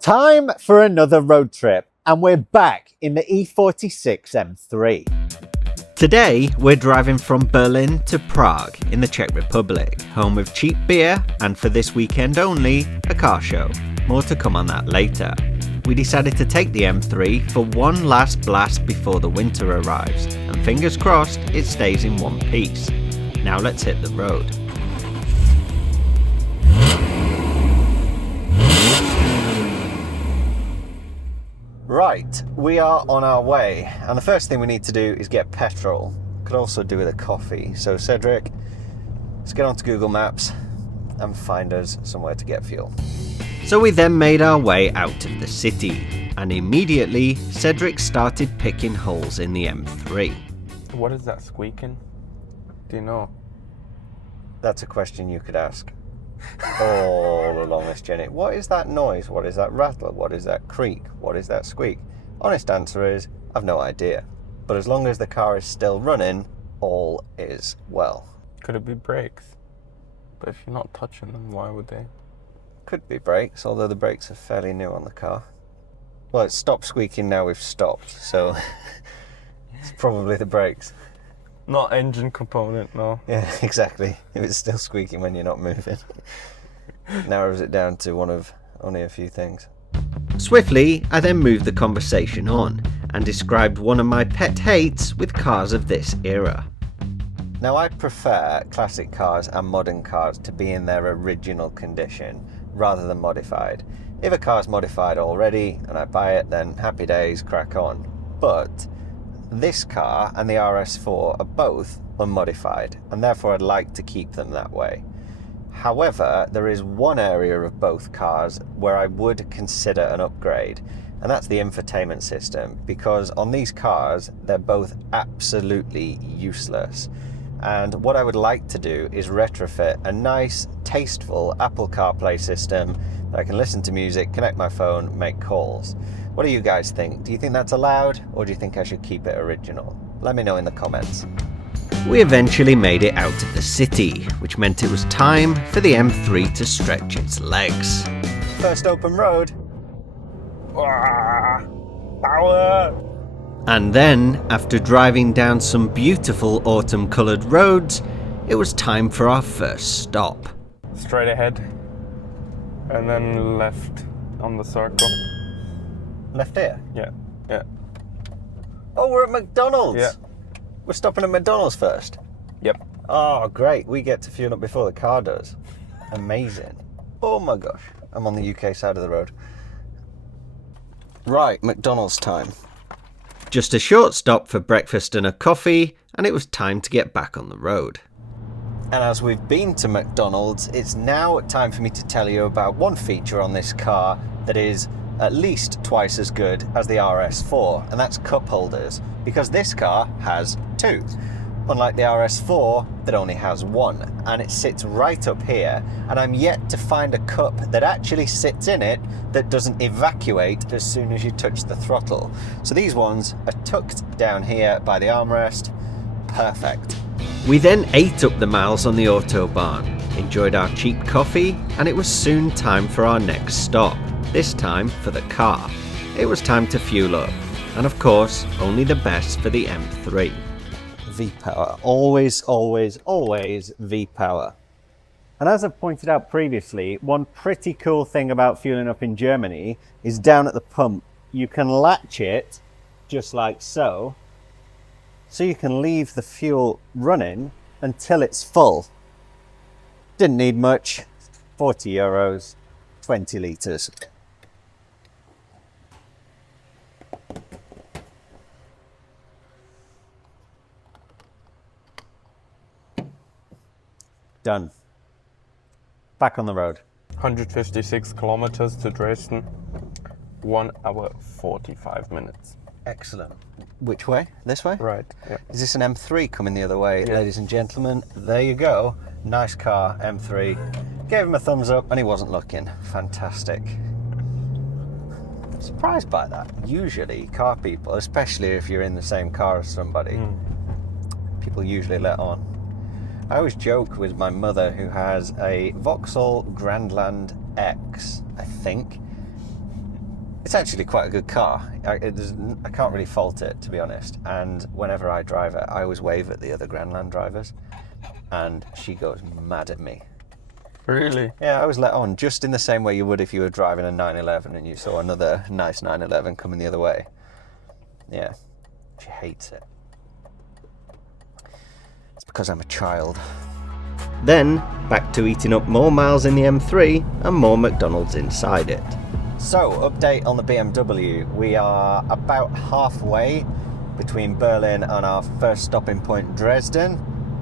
Time for another road trip, and we're back in the E46 M3. Today, we're driving from Berlin to Prague in the Czech Republic, home of cheap beer and, for this weekend only, a car show. More to come on that later. We decided to take the M3 for one last blast before the winter arrives, and fingers crossed it stays in one piece. Now let's hit the road. Right, we are on our way, and the first thing we need to do is get petrol. Could also do with a coffee. So Cedric, let's get onto Google Maps and find us somewhere to get fuel. So we then made our way out of the city, and immediately Cedric started picking holes in the M3. What is that squeaking? Do you know? That's a question you could ask all along this journey. What is that noise? What is that rattle? What is that creak? What is that squeak? Honest answer is, I've no idea. But as long as the car is still running, all is well. Could it be brakes? But if you're not touching them, why would they? Could be brakes, although the brakes are fairly new on the car. Well, it's stopped squeaking now we've stopped, so it's probably the brakes. Not engine component, no. Yeah, exactly. If it's still squeaking when you're not moving. Narrows it down to one of only a few things. Swiftly, I then moved the conversation on and described one of my pet hates with cars of this era. Now, I prefer classic cars and modern cars to be in their original condition rather than modified. If a car's modified already and I buy it, then happy days, crack on. But this car and the RS4 are both unmodified, and therefore I'd like to keep them that way. However, there is one area of both cars where I would consider an upgrade, and that's the infotainment system, because on these cars they're both absolutely useless. And what I would like to do is retrofit a nice, tasteful Apple CarPlay system that I can listen to music, connect my phone, make calls. What do you guys think? Do you think that's allowed, or do you think I should keep it original? Let me know in the comments. We eventually made it out of the city, which meant it was time for the M3 to stretch its legs. First open road. Power! And then, after driving down some beautiful autumn-coloured roads, it was time for our first stop. Straight ahead. And then left on the circle. Left here? Yeah. Oh, we're at McDonald's! Yeah. We're stopping at McDonald's first? Yep. Oh, great. We get to fuel up before the car does. Amazing. Oh my gosh. I'm on the UK side of the road. Right, McDonald's time. Just a short stop for breakfast and a coffee, and it was time to get back on the road. And as we've been to McDonald's, it's now time for me to tell you about one feature on this car that is at least twice as good as the RS4, and that's cup holders, because this car has two, unlike the RS4 that only has one, and it sits right up here, and I'm yet to find a cup that actually sits in it that doesn't evacuate as soon as you touch the throttle. So these ones are tucked down here by the armrest. Perfect. We then ate up the miles on the Autobahn, enjoyed our cheap coffee, and it was soon time for our next stop, this time for the car. It was time to fuel up, and of course, only the best for the M3. V-Power, always, always, always V-Power. And as I've pointed out previously, one pretty cool thing about fueling up in Germany is down at the pump, you can latch it just like so you can leave the fuel running until it's full. Didn't need much, 40 euros, 20 litres. Done. Back on the road. 156 kilometers to Dresden. 1 hour 45 minutes. Excellent. Which way? This way? Right, yeah. Is this an M3 coming the other way? Yeah. Ladies and gentlemen, there you go. Nice car, M3. Gave him a thumbs up and he wasn't looking. Fantastic. Surprised by that. Usually car people, especially if you're in the same car as somebody, people usually let on. I always joke with my mother, who has a Vauxhall Grandland X, I think, It's actually quite a good car. I can't really fault it, to be honest. And whenever I drive it, I always wave at the other Grandland drivers, and she goes mad at me. Really? Yeah, I was let on just in the same way you would if you were driving a 911 and you saw another nice 911 coming the other way. Yeah, she hates it. It's because I'm a child. Then, back to eating up more miles in the M3 and more McDonald's inside it. So, update on the BMW. We are about halfway between Berlin and our first stopping point, Dresden,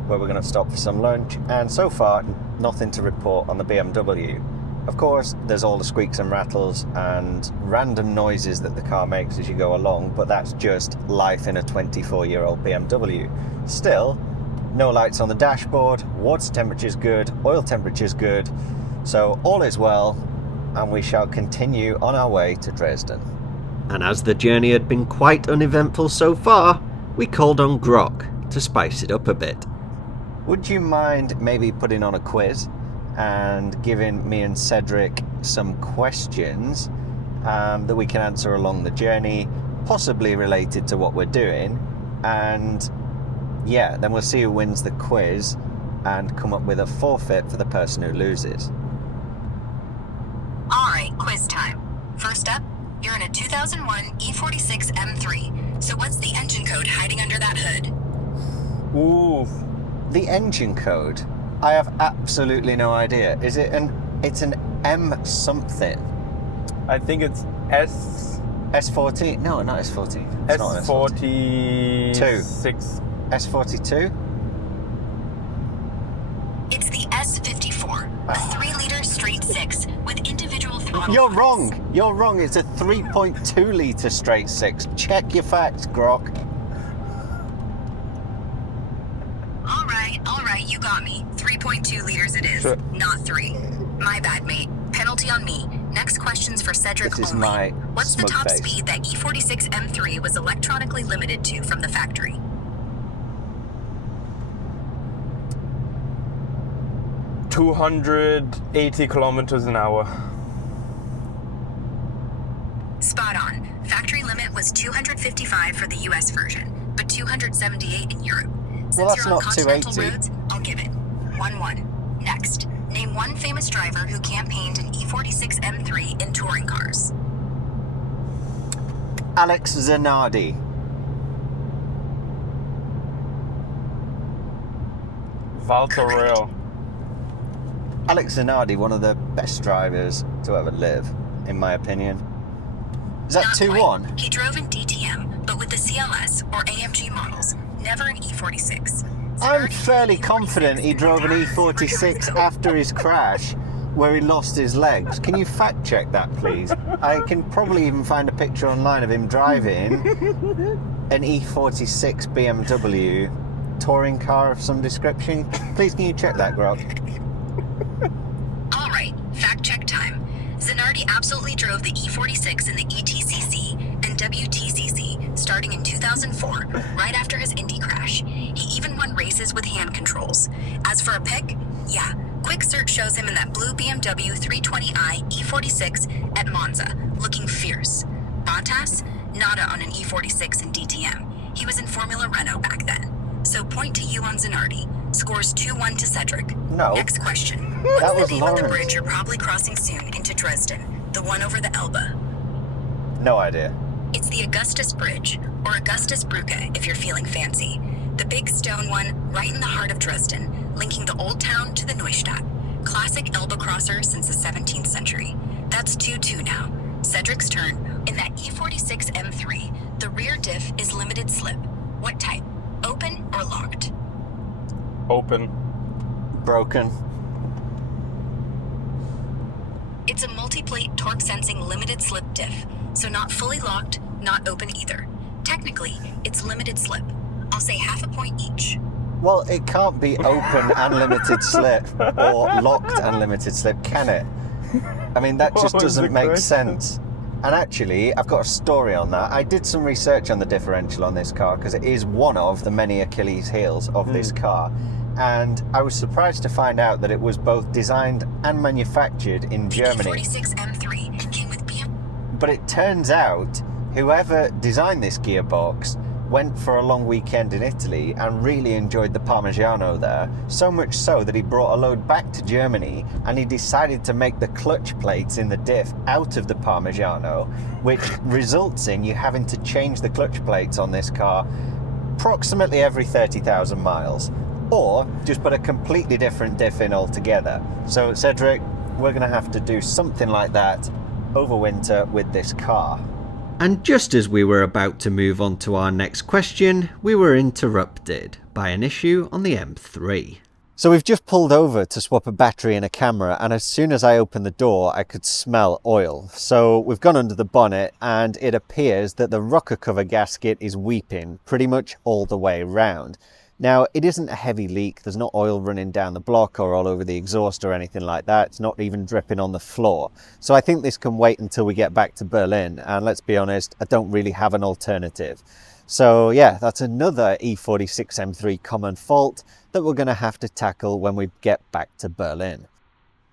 where we're going to stop for some lunch. And so far, nothing to report on the BMW. Of course, there's all the squeaks and rattles and random noises that the car makes as you go along, but that's just life in a 24-year-old BMW. Still, no lights on the dashboard, water temperature's good, oil temperature's good, so all is well, and we shall continue on our way to Dresden. And as the journey had been quite uneventful so far, we called on Grok to spice it up a bit. Would you mind maybe putting on a quiz and giving me and Cedric some questions that we can answer along the journey, possibly related to what we're doing, and yeah, then we'll see who wins the quiz and come up with a forfeit for the person who loses. Alright, quiz time. First up, you're in a 2001 E46 M3, so what's the engine code hiding under that hood? Ooh. The engine code? I have absolutely no idea. It's an M something. I think it's S14? No, not S14. It's not S46. S42? It's the S54, a 3-liter straight 6 with individual throttle. You're wrong. You're wrong. It's a 3.2 litre straight 6. Check your facts, Grok. Alright, you got me. 3.2 liters it is, Sure. not 3. My bad, mate. Penalty on me. Next question's for Cedric This is only. my What's the smug top face. speed that E46 M3 was electronically limited to from the factory? $280 kilometers an hour. Spot on. Factory limit was 255 for the US version, but 278 in Europe. Since Well, that's you're on not continental 280. roads, I'll give it. 1-1. Next, name one famous driver who campaigned an E46 M3 in touring cars. Alex Zanardi. Walter Rail. Alex Zanardi, one of the best drivers to ever live, in my opinion. Is that Not 2-1? quite. He drove in DTM, but with the CLS or AMG models, never an E46. I'm fairly confident he drove an E46 after his crash, where he lost his legs. Can you fact check that, please? I can probably even find a picture online of him driving an E46 BMW touring car of some description. Please, can you check that, Grok? All right, fact check time. Zanardi absolutely drove the E46 in the ETCC and WTCC starting in 2004, right after his Indy crash. He even won races with hand controls. As for a pick, yeah, quick search shows him in that blue BMW 320i E46 at Monza, looking fierce. Bottas? Nada on an E46 in DTM. He was in Formula Renault back then. So point to you on Zanardi. Scores 2-1 to Cedric. No. Next question. That What's was the name of the Lawrence. bridge you're probably crossing soon into Dresden? The one over the Elbe. No idea. It's the Augustus Bridge, or Augustusbrücke if you're feeling fancy. The big stone one right in the heart of Dresden, linking the old town to the Neustadt. Classic Elbe crosser since the 17th century. That's 2-2 now. Cedric's turn. In that E46 M3, the rear diff is limited slip. What type? Open or locked? Open. Broken. It's a multi-plate torque sensing limited slip diff, so not fully locked, not open either. Technically, it's limited slip. I'll say half a point each. Well, it can't be open and limited slip or locked and limited slip, can it? I mean, that just What was doesn't the make question? sense. And actually, I've got a story on that. I did some research on the differential on this car because it is one of the many Achilles heels of this car. And I was surprised to find out that it was both designed and manufactured in The Germany. E46 M3 came with But it turns out whoever designed this gearbox went for a long weekend in Italy and really enjoyed the Parmigiano there, so much so that he brought a load back to Germany and he decided to make the clutch plates in the diff out of the Parmigiano, which results in you having to change the clutch plates on this car approximately every 30,000 miles, or just put a completely different diff in altogether. So Cedric, we're going to have to do something like that over winter with this car. And just as we were about to move on to our next question, we were interrupted by an issue on the M3. So we've just pulled over to swap a battery and a camera, and as soon as I opened the door I could smell oil. So we've gone under the bonnet and it appears that the rocker cover gasket is weeping pretty much all the way round. Now, it isn't a heavy leak, there's not oil running down the block or all over the exhaust or anything like that. It's not even dripping on the floor. So I think this can wait until we get back to Berlin, and let's be honest, I don't really have an alternative. So yeah, that's another E46 M3 common fault that we're going to have to tackle when we get back to Berlin.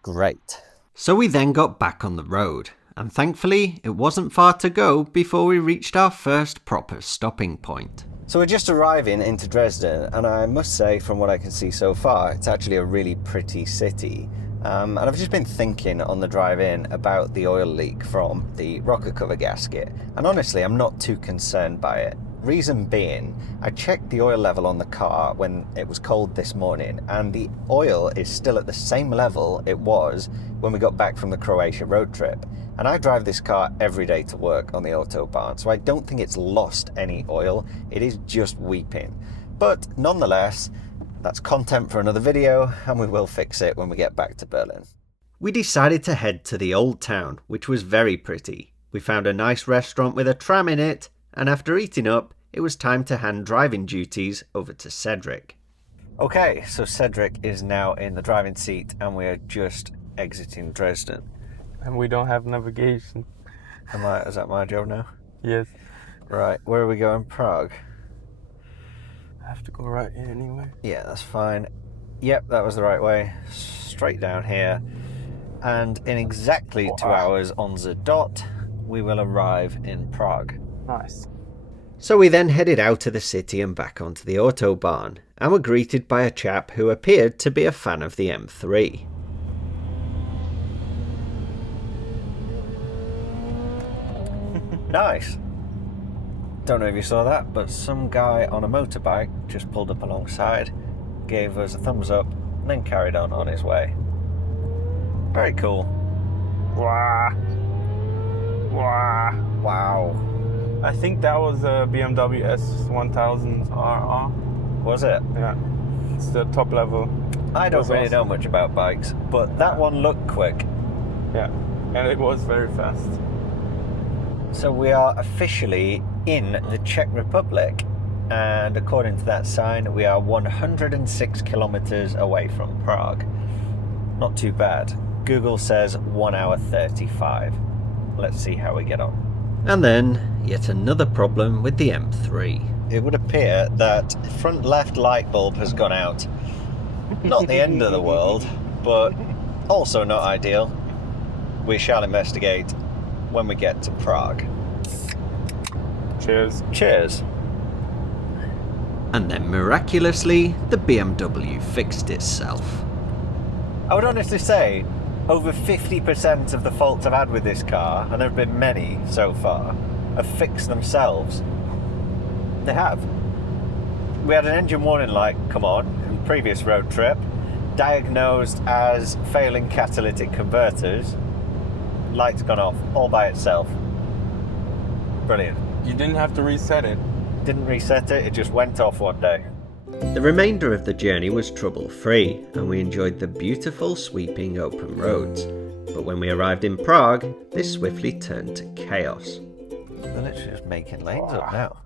Great. So we then got back on the road, and thankfully it wasn't far to go before we reached our first proper stopping point. So we're just arriving into Dresden, and I must say, from what I can see so far, it's actually a really pretty city. And I've just been thinking on the drive in about the oil leak from the rocker cover gasket, and honestly I'm not too concerned by it. Reason being, I checked the oil level on the car when it was cold this morning, and the oil is still at the same level it was when we got back from the Croatia road trip. And I drive this car every day to work on the Autobahn, so I don't think it's lost any oil. It is just weeping. But nonetheless, that's content for another video, and we will fix it when we get back to Berlin. We decided to head to the old town, which was very pretty. We found a nice restaurant with a tram in it, and after eating up, it was time to hand driving duties over to Cedric. Okay, so Cedric is now in the driving seat, and we are just exiting Dresden. And we don't have navigation. Is that my job now? Yes. Right, where are we going? Prague? I have to go right here anyway. Yeah, that's fine. Yep, that was the right way. Straight down here. And in exactly 2 hours on the dot, we will arrive in Prague. Nice. So we then headed out of the city and back onto the Autobahn, and were greeted by a chap who appeared to be a fan of the M3. Nice. Don't know if you saw that, but some guy on a motorbike just pulled up alongside, gave us a thumbs up, and then carried on his way. Very cool. Wow. Wow. Wow. I think that was a BMW S1000RR. Was it? Yeah. It's the top level. I don't really know much about bikes, but that one looked quick. Yeah. And it was very fast. So we are officially in the Czech Republic, and according to that sign, we are 106 kilometers away from Prague. Not too bad. Google says 1 hour 35. Let's see how we get on. And then, yet another problem with the M3. It would appear that front left light bulb has gone out. Not the end of the world, but also not ideal. We shall investigate when we get to Prague. Cheers. Cheers. And then miraculously, the BMW fixed itself. I would honestly say over 50% of the faults I've had with this car, and there have been many so far, have fixed themselves. They have. We had an engine warning light come on in the previous road trip, diagnosed as failing catalytic converters. Light's gone off all by itself. Brilliant. You didn't have to reset it. Didn't reset it, it just went off one day. The remainder of the journey was trouble-free, and we enjoyed the beautiful sweeping open roads. But when we arrived in Prague, this swiftly turned to chaos. They're literally just making lanes up now.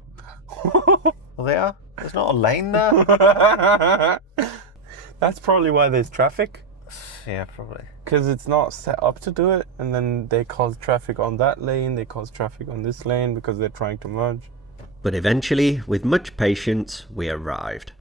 Well, they are. There's not a lane there. That's probably why there's traffic. Yeah, probably. Because it's not set up to do it, and then they cause traffic on that lane, they cause traffic on this lane because they're trying to merge. But eventually, with much patience, we arrived.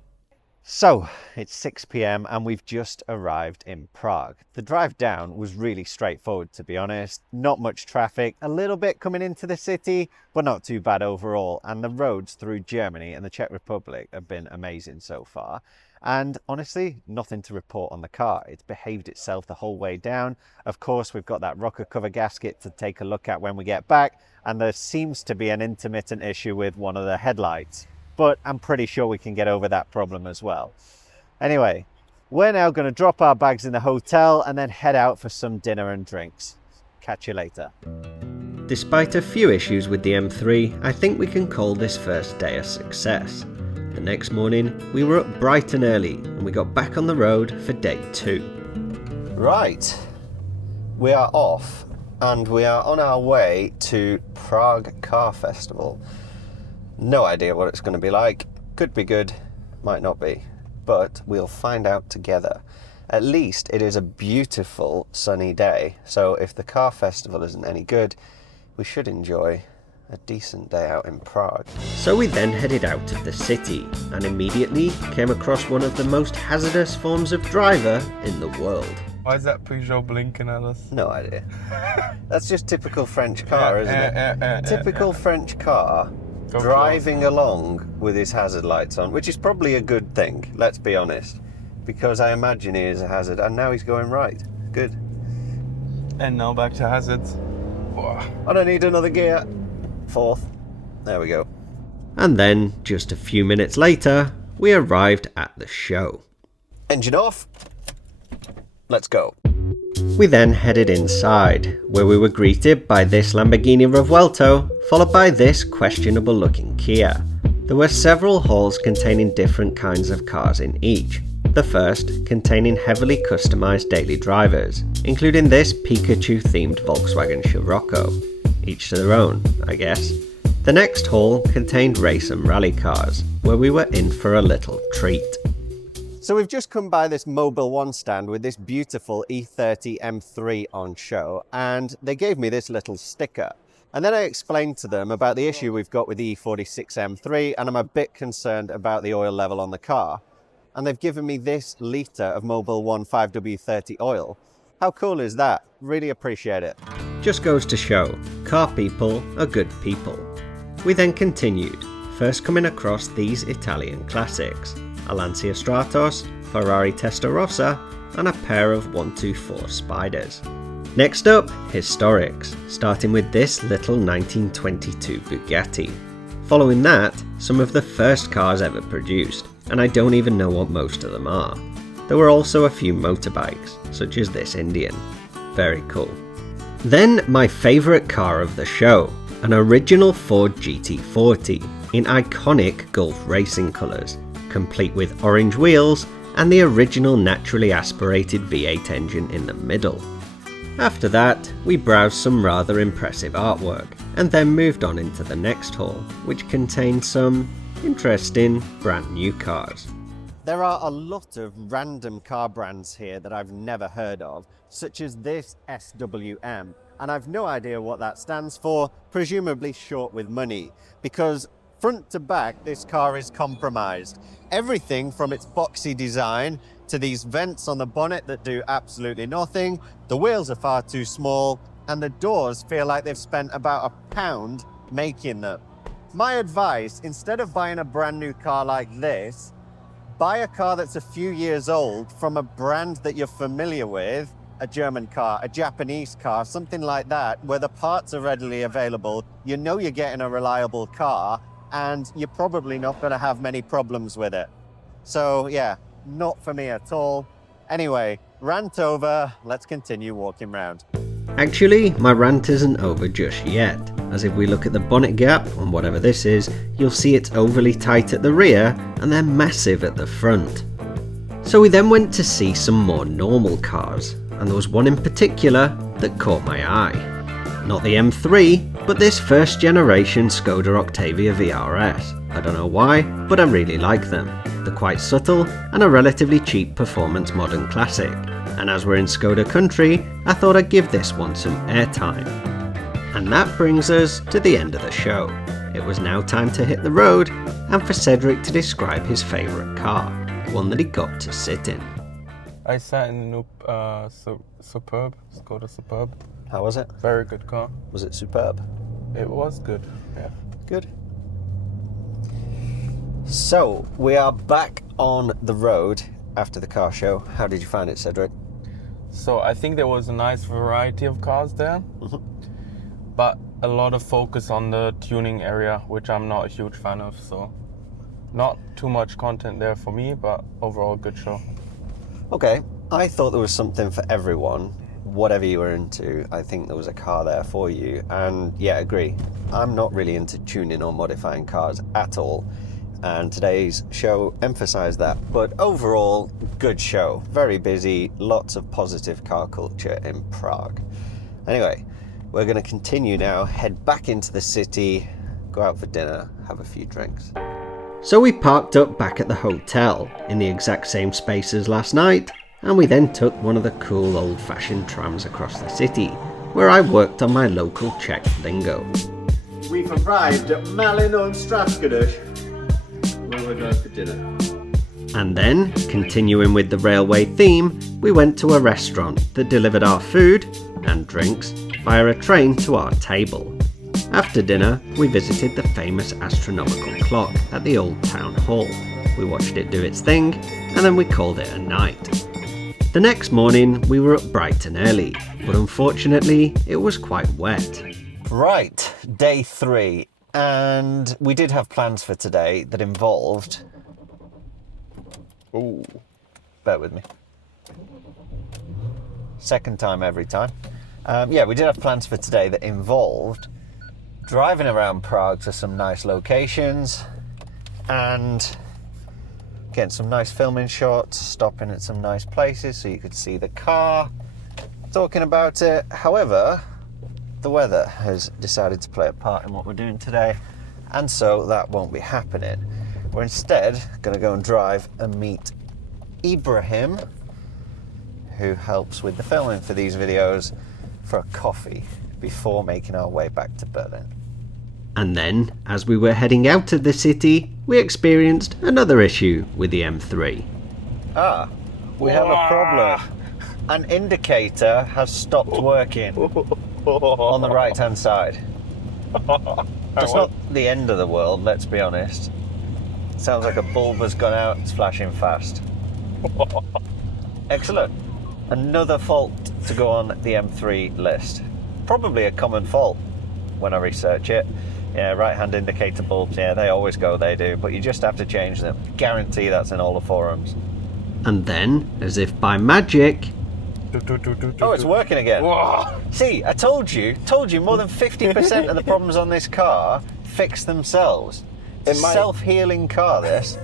So, it's 6 p.m. and we've just arrived in Prague. The drive down was really straightforward, to be honest. Not much traffic, a little bit coming into the city, but not too bad overall. And the roads through Germany and the Czech Republic have been amazing so far. And honestly, nothing to report on the car. It's behaved itself the whole way down. Of course, we've got that rocker cover gasket to take a look at when we get back. And there seems to be an intermittent issue with one of the headlights. But I'm pretty sure we can get over that problem as well. Anyway, we're now going to drop our bags in the hotel and then head out for some dinner and drinks. Catch you later. Despite a few issues with the M3, I think we can call this first day a success. The next morning, we were up bright and early and we got back on the road for day 2. Right, we are off and we are on our way to Prague Car Festival. No idea what it's going to be like. Could be good, might not be, but we'll find out together. At least it is a beautiful sunny day, so if the car festival isn't any good, we should enjoy a decent day out in Prague. So we then headed out of the city and immediately came across one of the most hazardous forms of driver in the world. Why is that Peugeot blinking at us? No idea. That's just typical French car, isn't it? Typical French car. Driving along with his hazard lights on, which is probably a good thing, let's be honest, because I imagine he is a hazard, and now he's going right. Good. And now back to hazards. Whoa. I don't need another gear. 4th. There we go. And then, just a few minutes later, we arrived at the show. Engine off. Let's go. We then headed inside, where we were greeted by this Lamborghini Revuelto, followed by this questionable looking Kia. There were several halls containing different kinds of cars in each. The first containing heavily customised daily drivers, including this Pikachu themed Volkswagen Scirocco. Each to their own, I guess. The next hall contained race and rally cars, where we were in for a little treat. So we've just come by this Mobil 1 stand with this beautiful E30 M3 on show, and they gave me this little sticker. And then I explained to them about the issue we've got with the E46 M3, and I'm a bit concerned about the oil level on the car. And they've given me this litre of Mobil 1 5W30 oil. How cool is that? Really appreciate it. Just goes to show, car people are good people. We then continued, first coming across these Italian classics. A Lancia Stratos, Ferrari Testarossa, and a pair of 124 Spiders. Next up, historics, starting with this little 1922 Bugatti. Following that, some of the first cars ever produced, and I don't even know what most of them are. There were also a few motorbikes, such as this Indian. Very cool. Then my favourite car of the show, an original Ford GT40 in iconic Gulf racing colours, complete with orange wheels and the original naturally aspirated V8 engine in the middle. After that, we browsed some rather impressive artwork and then moved on into the next hall, which contained some interesting brand new cars. There are a lot of random car brands here that I've never heard of, such as this SWM, and I've no idea what that stands for, presumably short with money, because front to back, this car is compromised. Everything from its boxy design to these vents on the bonnet that do absolutely nothing, the wheels are far too small, and the doors feel like they've spent about £1 making them. My advice, instead of buying a brand new car like this, buy a car that's a few years old from a brand that you're familiar with, a German car, a Japanese car, something like that, where the parts are readily available, you know you're getting a reliable car, and you're probably not going to have many problems with it. So yeah, not for me at all. Anyway, rant over, let's continue walking around. Actually, my rant isn't over just yet, as if we look at the bonnet gap on whatever this is, you'll see it's overly tight at the rear and they're massive at the front. So we then went to see some more normal cars, and there was one in particular that caught my eye. Not the M3, but this first generation Skoda Octavia VRS. I don't know why, but I really like them. They're quite subtle and a relatively cheap performance modern classic. And as we're in Skoda country, I thought I'd give this one some airtime. And that brings us to the end of the show. It was now time to hit the road and for Cedric to describe his favourite car. one that he got to sit in. I sat in the new Superb, Skoda Superb. How was it? Very good car. Was it superb? It was good, yeah. Good. So, we are back on the road after the car show. How did you find it, Cedric? So I think there was a nice variety of cars there, but a lot of focus on the tuning area, which I'm not a huge fan of, so not too much content there for me, but overall good show. Okay, I thought there was something for everyone. Whatever you were into, I think there was a car there for you. And yeah, agree. I'm not really into tuning or modifying cars at all. And today's show emphasised that. But overall, good show. Very busy, lots of positive car culture in Prague. Anyway, we're going to continue now, head back into the city, go out for dinner, have a few drinks. So we parked up back at the hotel, in the exact same space as last night, and we then took one of the cool old-fashioned trams across the city, where I worked on my local Czech lingo. We've arrived at Malin on Stravskadeš, where we're going for dinner. And then, continuing with the railway theme, we went to a restaurant that delivered our food and drinks via a train to our table. After dinner, we visited the famous astronomical clock at the old town hall. We watched it do its thing, and then we called it a night. The next morning, we were up bright and early, but unfortunately, it was quite wet. Right, day 3, and we did have plans for today that involved... Ooh, bear with me. Second time every time. Yeah, we did have plans for today that involved driving around Prague to some nice locations and getting some nice filming shots, stopping at some nice places so you could see the car, talking about it. However, the weather has decided to play a part in what we're doing today, and so that won't be happening. We're instead going to go and drive and meet Ibrahim, who helps with the filming for these videos, for a coffee before making our way back to Berlin. And then, as we were heading out of the city, we experienced another issue with the M3. Ah, we have a problem. An indicator has stopped working on the right hand side. That's not the end of the world, let's be honest. Sounds like a bulb has gone out, it's flashing fast. Excellent. Another fault to go on the M3 list. Probably a common fault when I research it. Yeah, right-hand indicator bulbs, yeah, they always go, they do, but you just have to change them. Guarantee that's in all the forums. And then, as if by magic... Oh, it's working again. Whoa. See, I told you more than 50% of the problems on this car fix themselves. It's a self-healing car, this.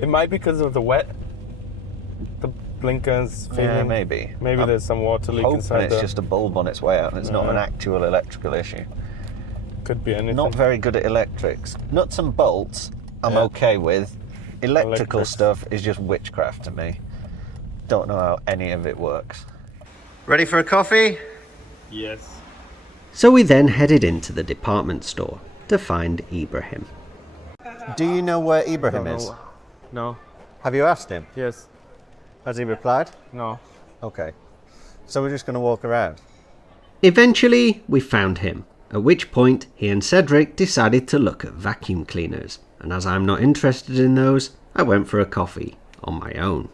It might be because of the wet. The blinkers feeling. Yeah, maybe. Maybe there's some water leak inside it's just a bulb on its way out and it's not an actual electrical issue. Could be anything. Not very good at electrics. Nuts and bolts, I'm okay with. Electrical stuff is just witchcraft to me. Don't know how any of it works. Ready for a coffee? Yes. So we then headed into the department store to find Ibrahim. Do you know where Ibrahim is? No. Have you asked him? Yes. Has he replied? No. Okay. So we're just going to walk around. Eventually, we found him, at which point he and Cedric decided to look at vacuum cleaners, and as I'm not interested in those, I went for a coffee on my own.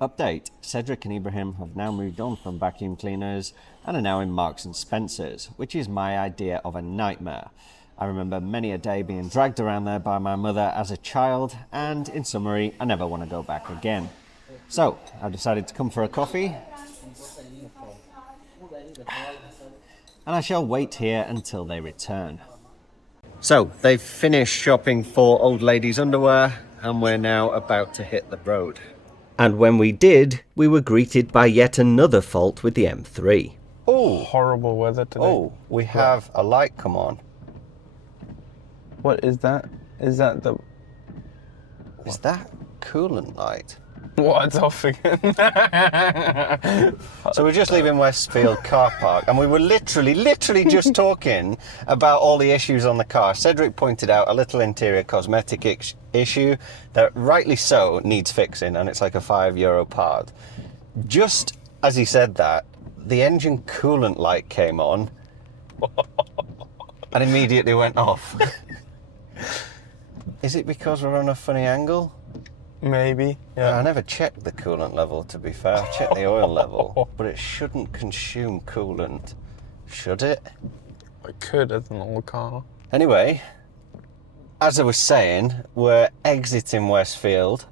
Update. Cedric and Ibrahim have now moved on from vacuum cleaners and are now in Marks and Spencer's, which is my idea of a nightmare. I remember many a day being dragged around there by my mother as a child, and in summary, I never want to go back again. So, I've decided to come for a coffee, and I shall wait here until they return. So, they've finished shopping for old ladies' underwear, and we're now about to hit the road. And when we did, we were greeted by yet another fault with the M3. Oh, horrible weather today. Oh, we have a light come on. What is that? Is that the... Is that coolant light? What's off again? So we're just leaving Westfield car park, and we were literally just talking about all the issues on the car. Cedric pointed out a little interior cosmetic issue that, rightly so, needs fixing, and it's like a €5 part. Just as he said that, the engine coolant light came on and immediately went off. Is it because we're on a funny angle? Maybe, yeah. I never checked the coolant level, to be fair. I checked the oil level, but it shouldn't consume coolant, should it? It could as an old car. Anyway, as I was saying, we're exiting Westfield.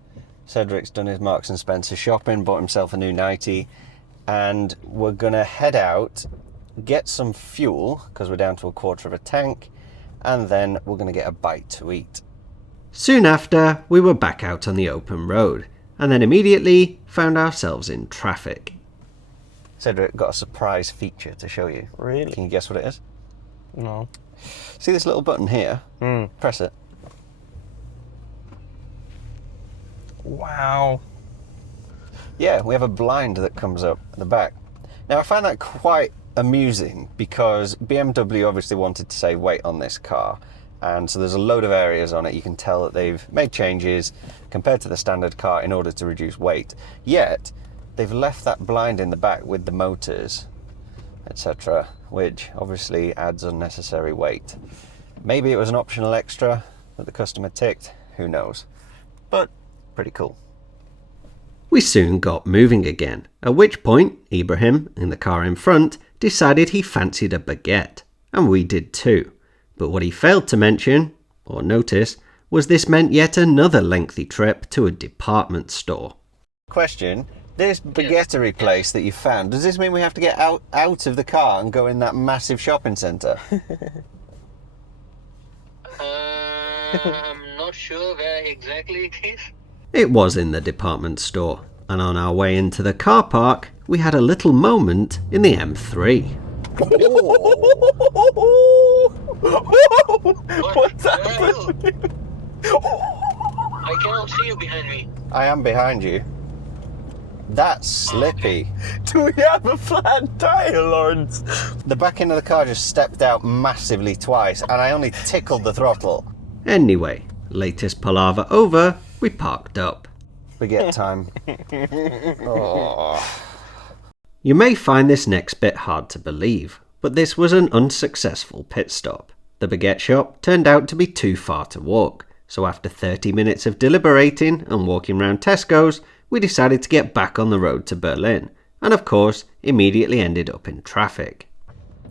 Cedric's done his Marks and Spencer shopping, bought himself a new 90, and we're gonna head out, get some fuel, because we're down to a quarter of a tank, and then we're gonna get a bite to eat. Soon after, we were back out on the open road, and then immediately found ourselves in traffic. Cedric got a surprise feature to show you. Really? Can you guess what it is? No. See this little button here? Press it. Wow. Yeah, we have a blind that comes up at the back. Now, I find that quite amusing because BMW obviously wanted to save weight on this car. And so there's a load of areas on it. You can tell that they've made changes compared to the standard car in order to reduce weight. Yet, they've left that blind in the back with the motors, etc., which obviously adds unnecessary weight. Maybe it was an optional extra that the customer ticked, who knows. But, pretty cool. We soon got moving again, at which point Ibrahim, in the car in front, decided he fancied a baguette, and we did too. But what he failed to mention, or notice, was this meant yet another lengthy trip to a department store. Question, this baguettery place that you found, does this mean we have to get out of the car and go in that massive shopping centre? I'm not sure where exactly it is. It was in the department store, and on our way into the car park, we had a little moment in the M3. What's happening? I cannot see you behind me. I am behind you. That's slippy. Do we have a flat tire, Lawrence? The back end of the car just stepped out massively twice, and I only tickled the throttle. Anyway, latest palaver over, we parked up. Baguette time. Oh. You may find this next bit hard to believe, but this was an unsuccessful pit stop. The baguette shop turned out to be too far to walk, so after 30 minutes of deliberating and walking around Tesco's, we decided to get back on the road to Berlin, and of course, immediately ended up in traffic.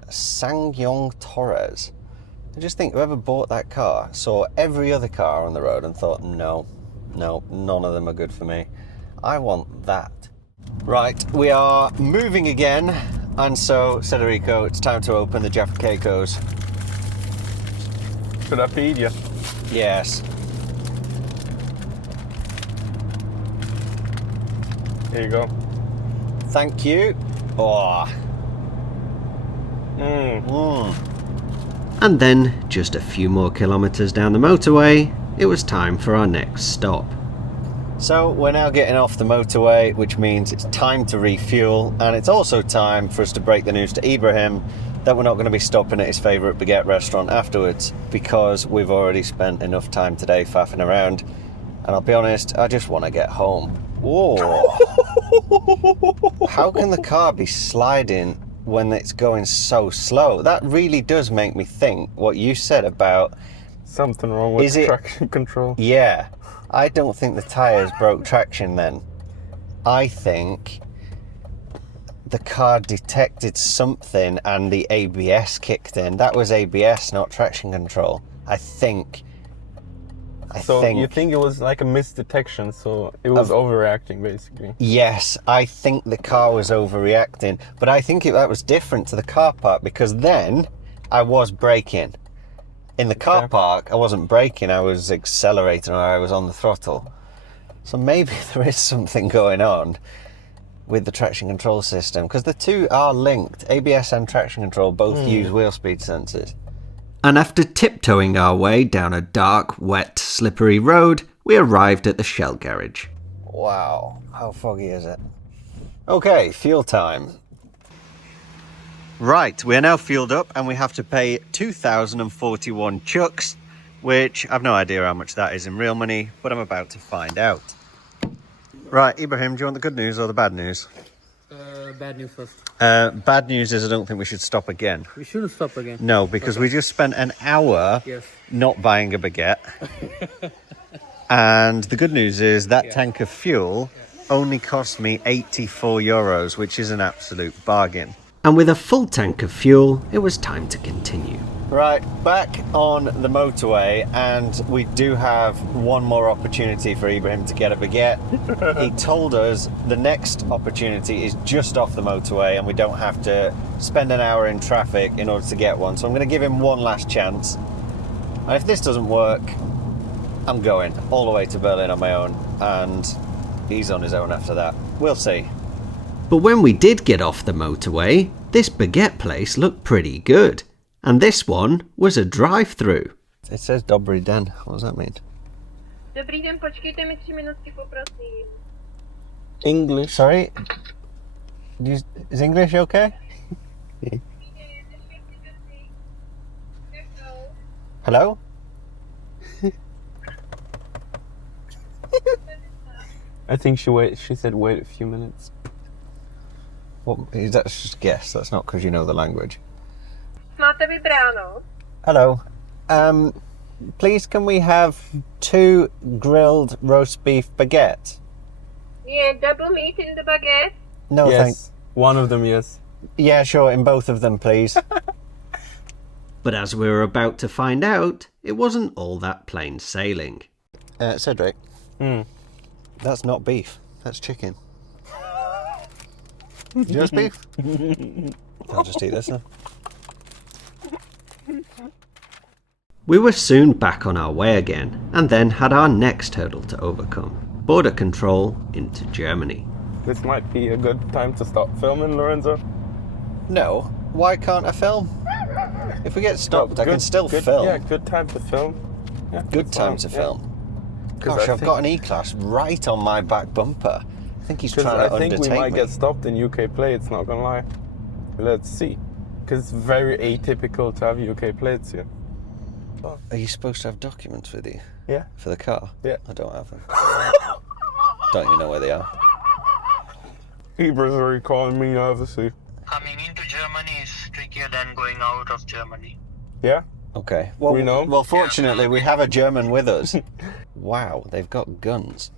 Sangyong Torres. I just think whoever bought that car saw every other car on the road and thought, no, none of them are good for me. I want that. Right, we are moving again, and so, Cederico, it's time to open the Jaffa Caicos. Should I feed you? Yes. Here you go. Thank you. Oh. And then, just a few more kilometres down the motorway, it was time for our next stop. So we're now getting off the motorway, which means it's time to refuel, and it's also time for us to break the news to Ibrahim that we're not going to be stopping at his favourite baguette restaurant afterwards, because we've already spent enough time today faffing around, and I'll be honest, I just want to get home. Whoa. How can the car be sliding when it's going so slow? That really does make me think what you said about... Something wrong with the traction control. Yeah. I don't think the tyres broke traction then. I think the car detected something and the ABS kicked in. That was ABS, not traction control. I think. You think it was like a misdetection, so it was overreacting basically? Yes, I think the car was overreacting, but I think that was different to the car park, because then I was braking. In the car park, I wasn't braking, I was accelerating, or I was on the throttle. So maybe there is something going on with the traction control system, because the two are linked. ABS and traction control both use wheel speed sensors. And after tiptoeing our way down a dark, wet, slippery road, we arrived at the Shell garage. Wow, how foggy is it? Okay, fuel time. Right, we're now fueled up and we have to pay 2,041 chucks, which I've no idea how much that is in real money, but I'm about to find out. Right, Ibrahim, do you want the good news or the bad news? Bad news first. Bad news is I don't think we should stop again. We shouldn't stop again. No, because we just spent an hour not buying a baguette. And the good news is that tank of fuel only cost me 84 euros, which is an absolute bargain. And with a full tank of fuel, it was time to continue. Right, back on the motorway, and we do have one more opportunity for Ibrahim to get a baguette. He told us the next opportunity is just off the motorway and we don't have to spend an hour in traffic in order to get one. So I'm going to give him one last chance. And if this doesn't work, I'm going all the way to Berlin on my own, and he's on his own after that. We'll see. But when we did get off the motorway, this baguette place looked pretty good. And this one was a drive-through. It says Dobrý den. What does that mean? Dobrý den, počkejte mi 3 minutky, poprosím. English. Sorry? Is English okay? Hello? I think she said wait a few minutes. What, that's just a guess. That's not because you know the language. Máte vybráno? Hello. Please can we have 2 grilled roast beef baguettes? Yeah, double meat in the baguette. No, Yes, thanks. one of them, yes. Yeah, sure, in both of them, please. But as we were about to find out, it wasn't all that plain sailing. Cedric, that's not beef. That's chicken. Just beef? I'll just eat this then. We were soon back on our way again, and then had our next hurdle to overcome. Border control into Germany. This might be a good time to stop filming, Lorenzo. No, why can't I film? If we get stopped, I can still film. Yeah, good time to film. Yeah, Good it's time fine, to yeah. film. 'Cause Gosh, I I've got an E-Class right on my back bumper. I think he's Because trying to I think undertake we might me. get stopped in UK plates, not gonna lie. Let's see. Because it's very atypical to have UK plates here. Are you supposed to have documents with you? Yeah. For the car? Yeah. I don't have them. Don't even know where they are. Hebrews are calling me, obviously. Coming into Germany is trickier than going out of Germany. Yeah? Okay. Well, We know. Well, fortunately, we have a German with us. Wow, they've got guns.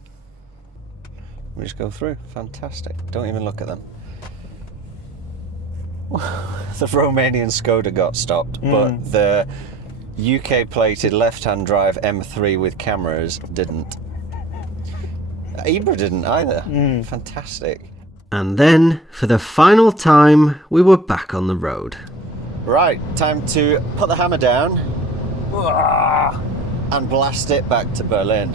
We just go through. Fantastic. Don't even look at them. The Romanian Skoda got stopped, but the UK plated left-hand drive M3 with cameras didn't. Ibra didn't either. Fantastic. And then, for the final time, we were back on the road. Right, time to put the hammer down and blast it back to Berlin.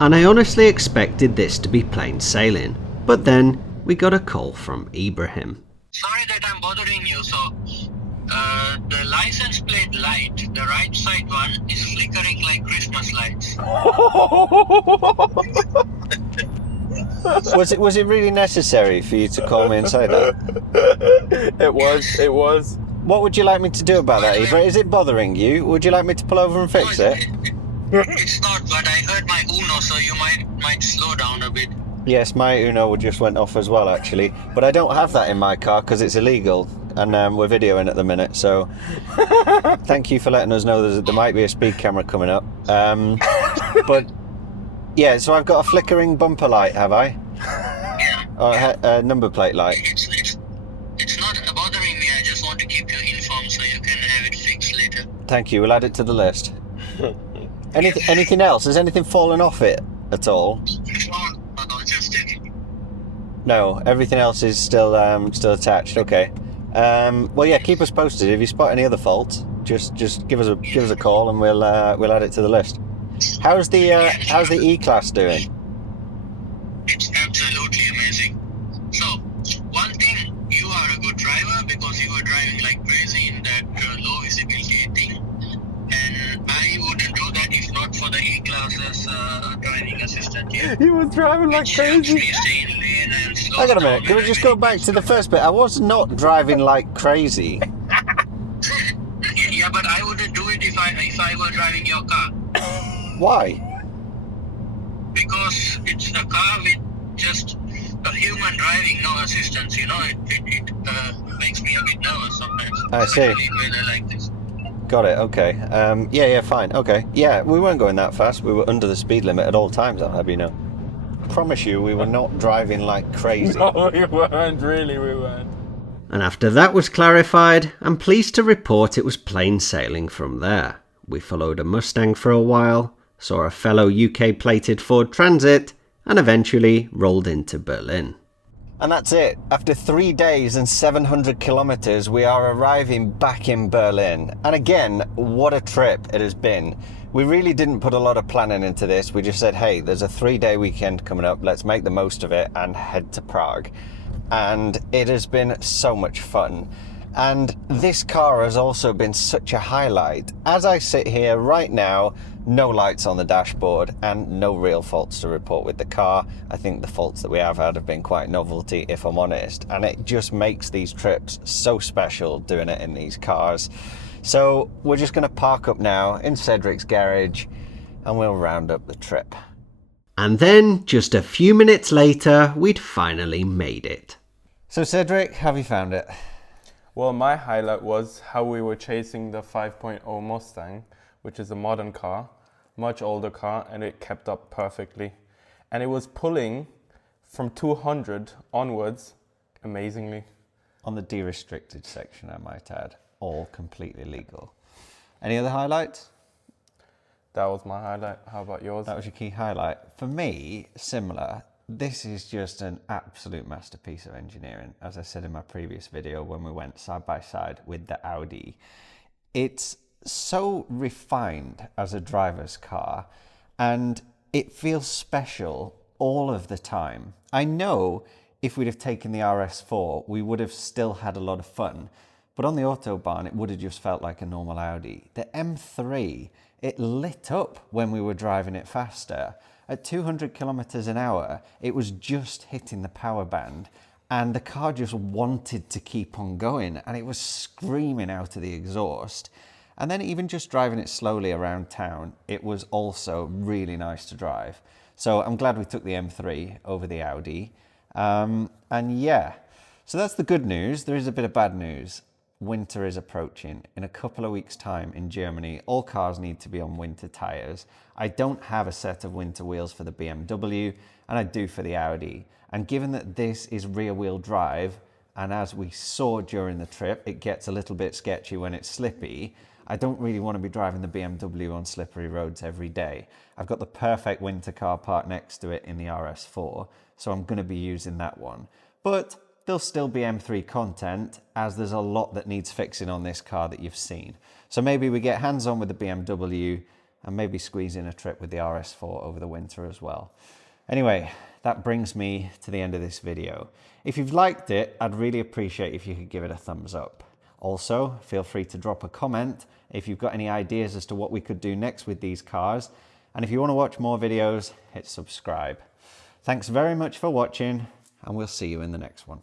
And I honestly expected this to be plain sailing. But then, we got a call from Ibrahim. Sorry that I'm bothering you, so the license plate light, the right side one, is flickering like Christmas lights. Was it really necessary for you to call me and say that? It was. What would you like me to do about that, Ibra? Is it bothering you? Would you like me to pull over and fix it? It's not, but I heard my Uno, so you might slow down a bit. Yes, my Uno just went off as well, actually. But I don't have that in my car because it's illegal. And we're videoing at the minute, so thank you for letting us know there might be a speed camera coming up. But yeah, so I've got a flickering bumper light, have I? Yeah. Or a number plate light. It's not bothering me. I just want to keep you informed so you can have it fixed later. Thank you. We'll add it to the list. Anything else? Has anything fallen off it at all? No, just checking. No, everything else is still attached. Okay. Well, yeah. Keep us posted. If you spot any other faults, just give us a call and we'll add it to the list. How's the E-Class doing? It's absolutely amazing. So, one thing, you are a good driver because you were driving like crazy in that low visibility thing. And I wouldn't do that if not for the E-Class classes, driving assistant. Yeah. He was driving like Which helps crazy. me stay in lane and slow Hang on a down minute, can we when just I'm go in back to the first bit? I was not driving like crazy. Yeah, but I wouldn't do it if I were driving your car. Why? Because it's a car with just a human driving, no assistance, you know, it makes me a bit nervous sometimes. I see. Especially in weather like this. Got it, okay. Yeah, fine, okay. Yeah, we weren't going that fast. We were under the speed limit at all times, I'll have you know. Promise you, we were not driving like crazy. No, we weren't, really, we weren't. And after that was clarified, I'm pleased to report it was plain sailing from there. We followed a Mustang for a while, saw a fellow UK plated Ford Transit, and eventually rolled into Berlin. And that's it. After 3 days and 700 kilometers, we are arriving back in Berlin. And again, what a trip it has been. We really didn't put a lot of planning into this. We just said, hey, there's a 3-day weekend coming up. Let's make the most of it and head to Prague. And it has been so much fun. And this car has also been such a highlight. As I sit here right now, no lights on the dashboard and no real faults to report with the car. I think the faults that we have had have been quite novelty, if I'm honest. And it just makes these trips so special doing it in these cars. So we're just going to park up now in Cedric's garage and we'll round up the trip. And then, just a few minutes later, we'd finally made it. So Cedric, have you found it? Well, my highlight was how we were chasing the 5.0 Mustang, which is a modern car, much older car, and it kept up perfectly. And it was pulling from 200 onwards amazingly. On the de-restricted section, I might add. All completely legal. Any other highlights? That was my highlight. How about yours? That was your key highlight. For me, similar. This is just an absolute masterpiece of engineering. As I said in my previous video when we went side by side with the Audi. It's so refined as a driver's car and it feels special all of the time. I know if we'd have taken the RS4, we would have still had a lot of fun. But on the Autobahn, it would have just felt like a normal Audi. The M3, it lit up when we were driving it faster. At 200 kilometers an hour, it was just hitting the power band and the car just wanted to keep on going and it was screaming out of the exhaust. And then even just driving it slowly around town, it was also really nice to drive. So I'm glad we took the M3 over the Audi. And yeah, so that's the good news. There is a bit of bad news. Winter is approaching. In a couple of weeks' time in Germany, all cars need to be on winter tyres. I don't have a set of winter wheels for the BMW, and I do for the Audi. And given that this is rear-wheel drive, and as we saw during the trip, it gets a little bit sketchy when it's slippy, I don't really want to be driving the BMW on slippery roads every day. I've got the perfect winter car parked next to it in the RS4, so I'm going to be using that one. But there'll still be M3 content, as there's a lot that needs fixing on this car that you've seen. So maybe we get hands-on with the BMW and maybe squeeze in a trip with the RS4 over the winter as well. Anyway, that brings me to the end of this video. If you've liked it, I'd really appreciate if you could give it a thumbs up. Also, feel free to drop a comment if you've got any ideas as to what we could do next with these cars. And if you want to watch more videos, hit subscribe. Thanks very much for watching, and we'll see you in the next one.